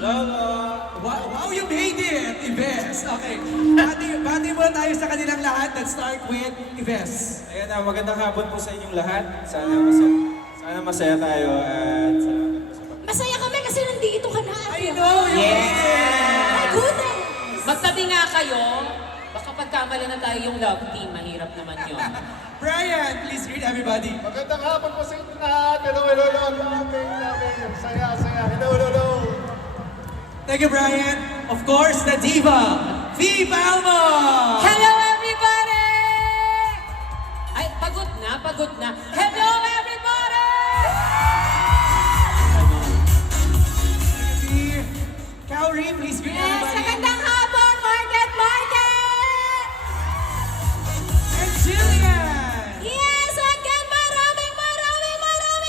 Wow, you made it, Ives. Okay. Bati muna tayo sa kanilang lahat. Let's start with Ives. Ayan na, magandang hapon po sa inyong lahat. Sana masaya tayo at salamat po sa pag- Masaya kami kasi nandito ka na. I know, you made it. My goodness! Magtabi nga kayo. Baka pagkamali na tayo yung love team, mahirap naman yun. Brian, please greet everybody. Magandang hapon po sa inyo lahat. Hello, hello, hello. Saya. Hello, hello. Thank you, Brian. Of course, the diva, V. Palma. Hello everybody! Ay, pagod na. Hello everybody! Kauri, please greet Yes, everybody. magandang hapon, Market! And Jillian. Yes, again, maraming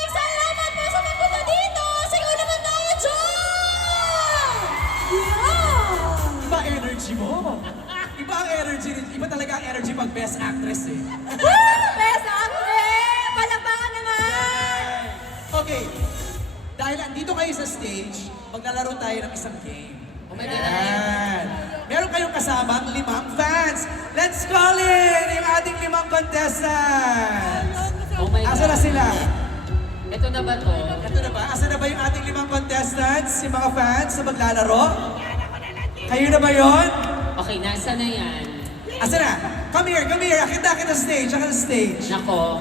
salamat po sa pagpunta dito. Sigaw naman tayo, John! Yeah! Iba energy mo. Iba ang energy. Iba talaga ang energy pag best actress eh. Woo! Best actress! Palakpakan naman! Okay. Dahil andito kayo sa stage, maglalaro tayo ng isang game. Oh my God. Ayan. Meron kayong kasamang 5 fans. Let's call in yung ating 5 contestants. Oh my God. Asa na sila? Ito na ba to? Ito na ba? Asa na ba yung ating 5 contestants? Yung mga fans na maglalaro? Kayo na ba yon? Okay, nasa na yan? Asa na? Come here. Akita sa stage. Nako.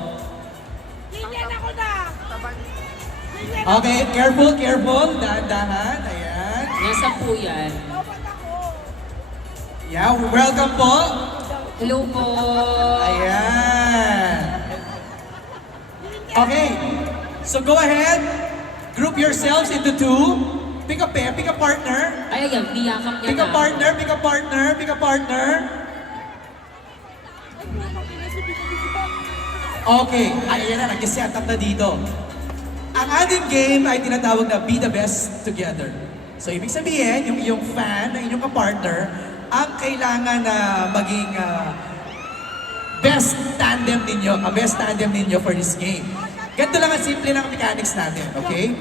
Okay, careful. Dahan-dahan. Ayan. Nasa po yan. Yeah, welcome po. Hello po. Ayan. Okay. So go ahead. Group yourselves into 2. Pick a pair, pick a partner. Ay, ayan, niyakap niya Pick a partner. Okay. Ayan na, nag-set up na dito. Ang ating game ay tinatawag na Be the Best Together. So, ibig sabihin, yung iyong fan, na inyong kapartner, ang kailangan na maging best tandem ninyo for this game. Ganito lang ang simple ng mechanics natin, okay?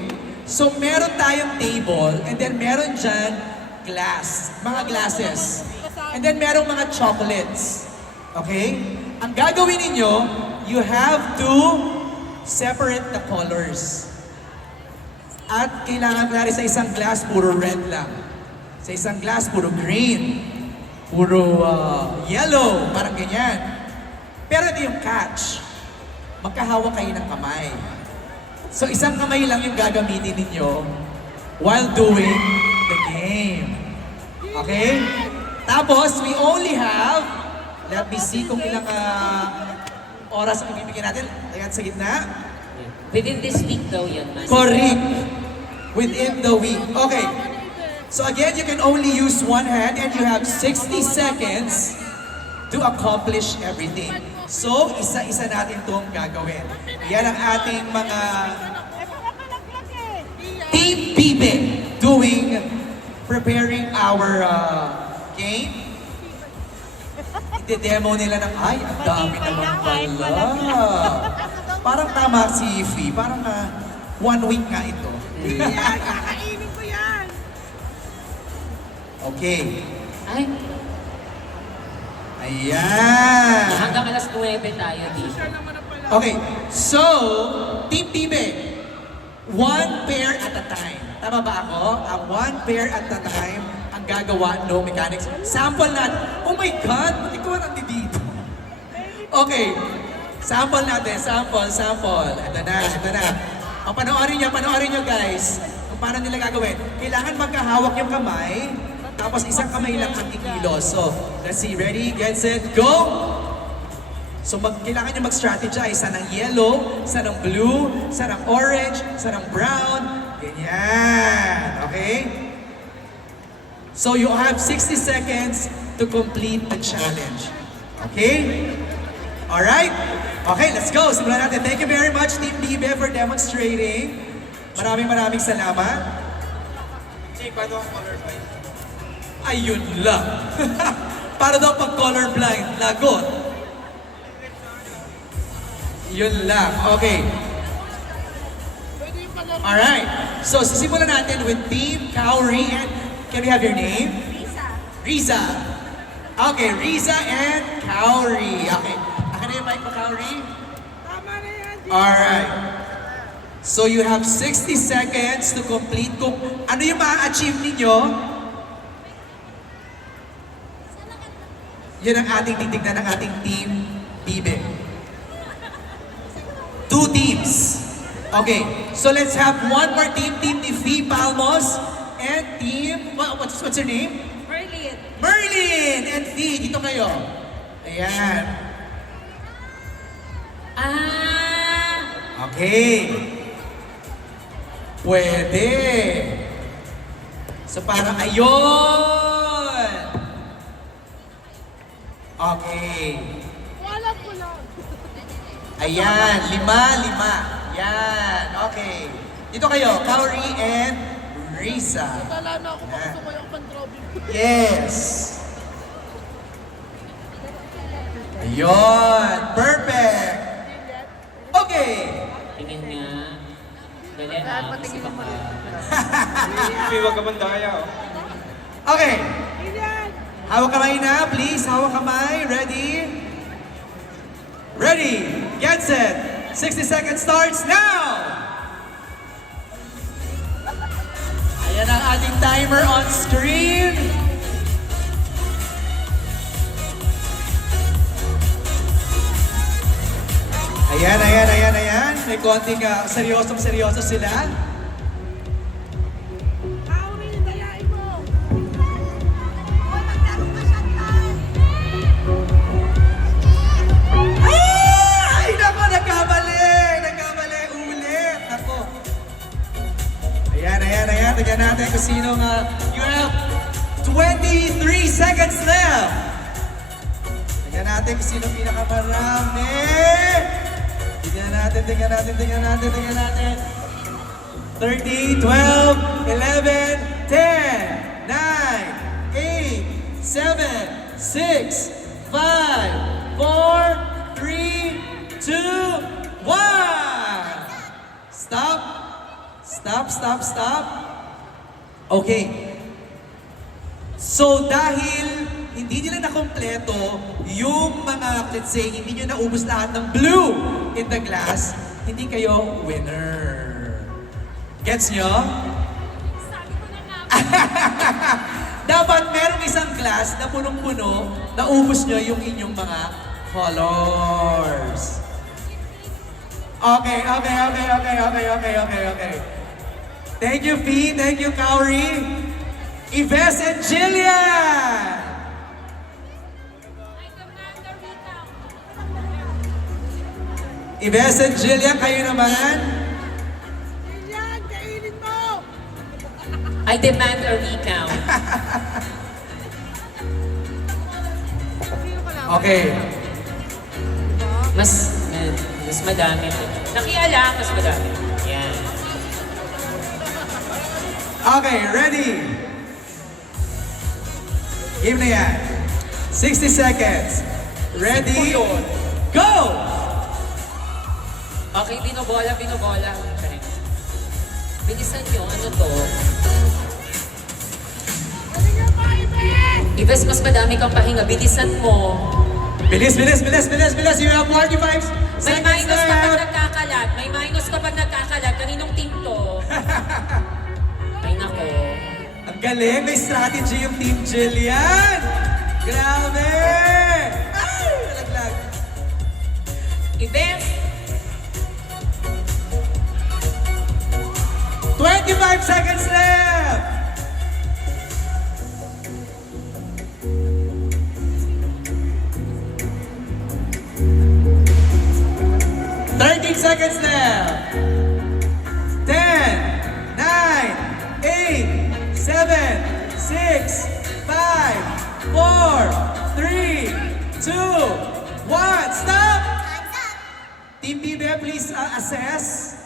So, meron tayong table, and then meron dyan mga glasses. And then merong mga chocolates. Okay? Ang gagawin ninyo, you have to separate the colors. At kailangan klari sa isang glass, puro red lang. Sa isang glass, puro green. Puro yellow, parang ganyan. Pero ito yung catch. Magkahawak kayo ng kamay. So isang kamay lang yung gagamitin ninyo while doing the game. Okay? Tapos, we only have, let me see kung ilang oras ang ibibigyan natin. Ayan sa gitna. Within this week daw yan, man. Correct. Within the week. Okay. So again, you can only use one hand and you have 60 seconds to accomplish everything. So, isa-isa natin itong gagawin. Yan ang ating mga Team Bibe preparing our game. Ide-demo nila ng, ay, ang dami naman pala. Parang tama si Fee, parang 1 week nga ito. Kakainin ko yan! Okay. Ay, Ayan. hanggang alas 9 tayo dito. Okay, so, Team Bibe, 1 pair at a time. Tama ba ako? 1 pair at a time ang gagawa no mechanics. Sample natin. Oh my God! Ba't ikaw nandito? Okay. Sample natin. Sample. Ito na. O, panoorin nyo guys. Kung paano nila gagawin. Kailangan magkahawak yung kamay, tapos isang kamay lang ang ikilos. So, let's see. Ready, get set, go! So, kailangan nyo mag-strategize. Isa ng yellow, isa ng blue, isa ng orange, isa ng brown. Ganyan. Okay? So, you have 60 seconds to complete the challenge. Okay? Alright? Okay, let's go. Simulan natin. Thank you very much, Team Bibe, for demonstrating. Maraming salamat. Jay, paano ang colorblind? Ayun lang. Para daw pag colorblind, lagot. Yun lang. Okay. Pwede yung palaro Alright. So, sisimulan natin with Team Kauri and can we have your name? Lisa. Riza. Okay, Riza and Kauri. Okay. Akin na yung mic mo, Kauri. Tama na yan. Alright. So you have 60 seconds to complete kung ano yung ma-achieve ninyo. Yun ang ating titignan ng ating team Bibe. 2 teams. Okay, so let's have one more team. Team ni Fee Palmos and team, what's your name? Merlin. Merlin and Fee. Dito kayo. Ayan. Okay. Pwede. So parang ayun. Okay. Wala ko lang. Ayan, 5. Yan. Okay. Dito kayo, Kauri and Risa. Wala na ako baka sumayo pang trophy. Yes. Ayun. Perfect. Okay. Tingin nga. Dali kasi baka... Uy, wag ka mandaya, oh. Okay. Ilan? Hawak kamay na, please. Hawak kamay. Ready? Ready. Get set. 60 seconds starts now. Ayan ang ating timer on screen. Ayan. May konting seryoso sila. Kauri, dayain mo. Ay, nako, nagkamali ulit. Nako. Ayan. Tignan natin kung sino nga. You have 23 seconds left. Tignan natin kung sino pinakamarami. Tignan natin. 30, 12, 11, 10, 9, 8, 7, 6, 5, 4, 3, 2, 1. Stop. Okay. So dahil hindi nila nakompleto yung mga, let's say, hindi nyo naubos lahat ng blue in the glass, hindi kayo winner. Gets nyo? Dapat merong isang glass na punong-puno, naubos nyo yung inyong mga colors. Okay. Thank you, Fee. Thank you, Kauri. Yves and Jillian! Yves and Jillian, kayo naman. Ilan, kainin mo. I demand a recount. Sino ka lang? Okay. Mas madami. Nakialam, mas madami. Yan. Okay, ready? Game na yan. 60 seconds. Ready? Go! Okay, binobola. Bilisan nyo, ano to? Galing nga pa, Ibe! Ibes, mas madami kang pahinga. Bilisan mo. Bilis. You have 45 May seconds minus kapag left. nagkakalat. Kaninong team to? Ay nako. Ang galing, may strategy yung Team Jillian. Grabe! Ay, nalaglag. Ibes, 25 seconds left. Seconds left. 10, 9, 8, 7, 6, 5, 4, 3, 2, 1. Stop! Team Bibe, please assess.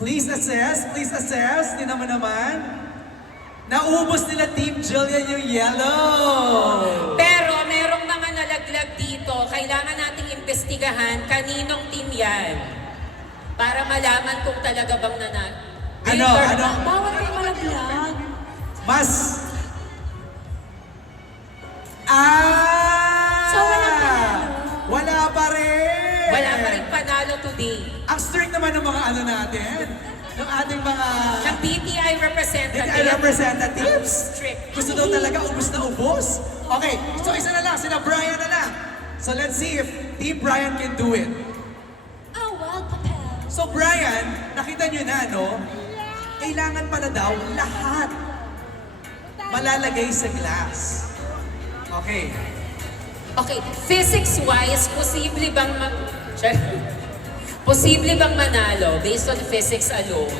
Please assess. Tingnan mo naman. Naubos nila Team Jillian yung yellow. pero merong mga nalaglag dito. Kailangan nating imbestigahan kaninong team yan. Para malaman kung talaga bang Ano? Bawat may malaglag. Mas... So, wala panalo? Wala pa rin! Wala pa rin panalo today. Ang strict naman ng mga ano natin, ng ating mga... Ng BTI representative. BTI representatives. Strict. Gusto daw talaga ubus na ubus. Okay, so isa na lang, sina Brian na lang. So let's see if Team Brian can do it. Oh, well, papel. So Brian, nakita nyo na, no? Kailangan pala daw lahat malalagay sa glass. Okay. Okay, physics-wise, posible bang manalo based on physics alone?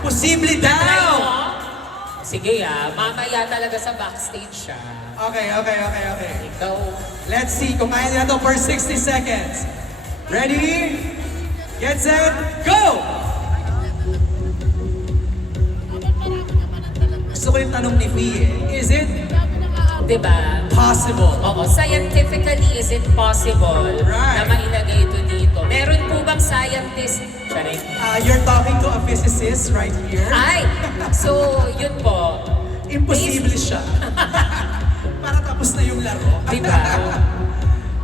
Posible Try daw! mo? Sige mamaya talaga sa backstage siya. Okay. Ikaw, Let's see kung kaya nila to for 60 seconds. Ready? Get set, go! Gusto ko yung tanong ni Fee Is it diba? possible? Oo, scientifically, is it possible Right. na mailagay ito dito? Meron po bang scientist? Charing. You're talking to a physicist right here. Ay! So, yun po. Imposible siya. Para tapos na yung laro. Diba?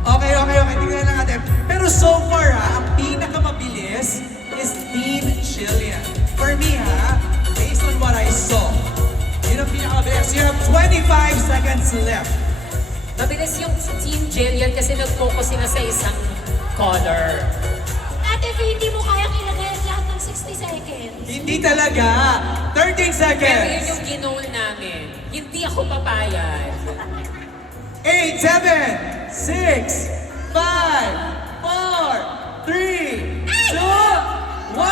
Okay. Tingnan lang natin. Pero so far ang pinakamabilis is Team Jillian. For me based on what I saw, yun ang pinakamabilis. You have 25 seconds left. Mabilis yung Team Jillian kasi nag-focus sila sa isang color. Ate V, hindi mo kayang ilagay ang lahat ng 60 seconds. Hindi talaga. 13 Pero yun seconds. yung ginol namin. Hindi ako papayag. 8, 7, 6, 5, 4, 3, 2, 1!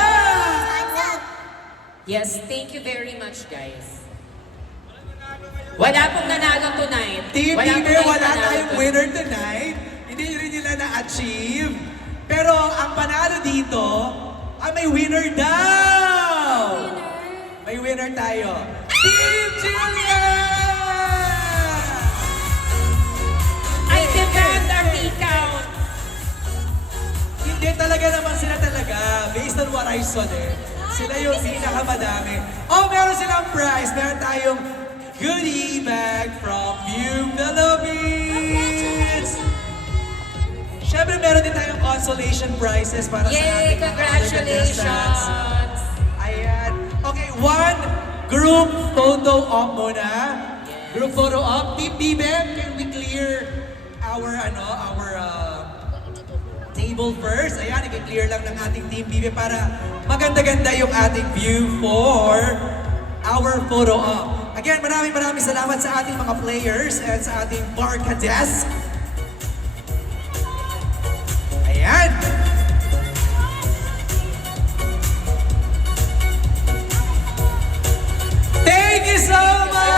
Yes, thank you very much, guys. Wala pong nanalo tonight. Team Wala Bieber, pong wala nanalo tayong tonight. winner tonight. Hindi rin nila na-achieve. Pero ang panalo dito, may winner daw! May winner tayo. Team Jillian! I demand a recount. Hindi talaga naman sila talaga. Based on what I saw din. Sila yung pinakamadami. Oh, meron silang prize. Meron tayong goodie bag from View Philippines. Siyempre, meron din tayong consolation prizes para sa Yay! ating mga other contestants. Congratulations! Ayan. Okay, one group photo op muna. Group photo op. Team Bibem, can we clear our table first? Ayan, i-clear lang ng ating Team Bibem para maganda-ganda yung ating view for our photo op. Again, maraming salamat sa ating mga players at sa ating Barca desk.